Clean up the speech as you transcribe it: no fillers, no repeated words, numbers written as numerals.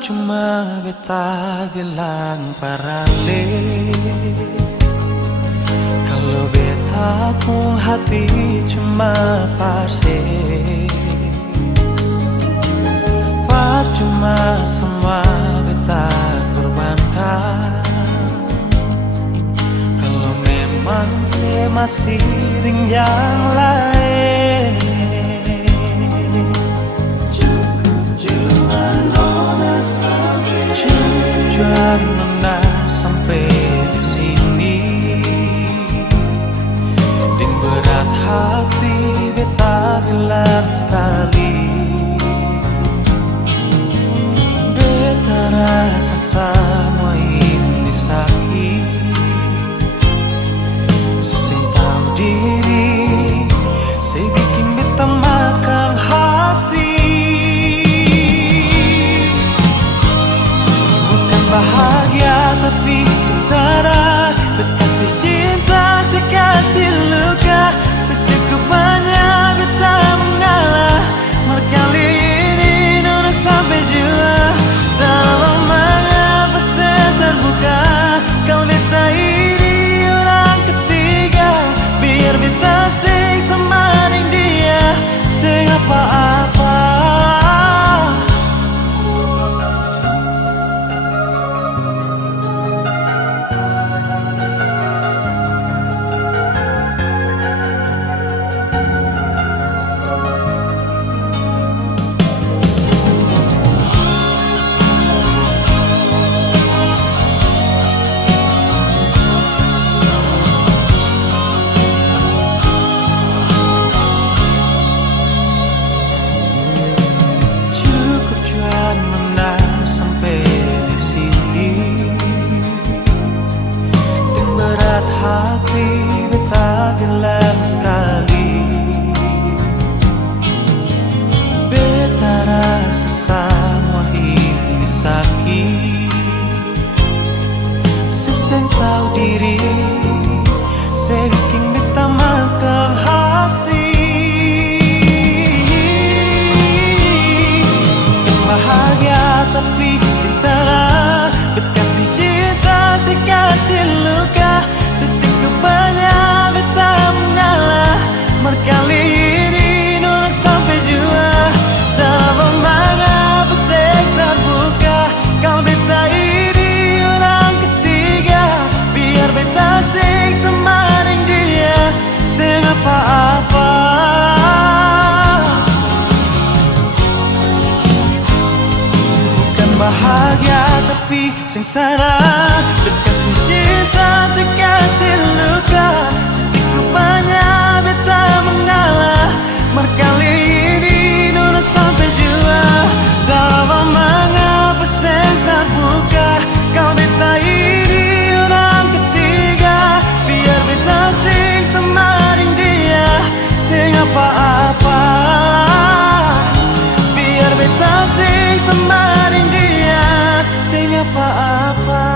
Percuma beta bilang parale, kalau beta pun hati cuma pase. Percuma semua beta korbankan, kalau memang saya masih dengan yang lain. Cukup nona sampai di sini, dan berat hati beta bilang sekali, beta rasa semua ini sakit. Saya tahu diri, saya bikin beta makan hati. Bahagia tapi sengsara, berkasih cinta sekasih luka, secukupnya beta mengalah. Kali ini nona sampai jua, dalam mengapa saya terbuka. Kalau beta ini orang ketiga, biar beta sing semaring dia, sing apa-apa. Hati beta bilang sekali, beta rasa semua ini sakit. Saya tahu diri, saya bikin beta makan hati. Bukan bahagia tapi sengsara, berkasih cinta sekasih luka, secukupnya beta mengalah. Kali ini nona sampai jua, dalam mengapa saya terbuka. Kalau beta ini orang ketiga, biar beta sing semaring dia, sing apa-apa. Bukan bahagia tapi sengsara, berkasih cinta sekasih luka, secukupnya beta mengalah. Kali ini nona sampai jua, dalam mengapa saya terbuka. Kalau beta ini orang ketiga, biar beta sing semaring dia, sing apa-apa. Biar beta sing semaring dia, sing apa-apa.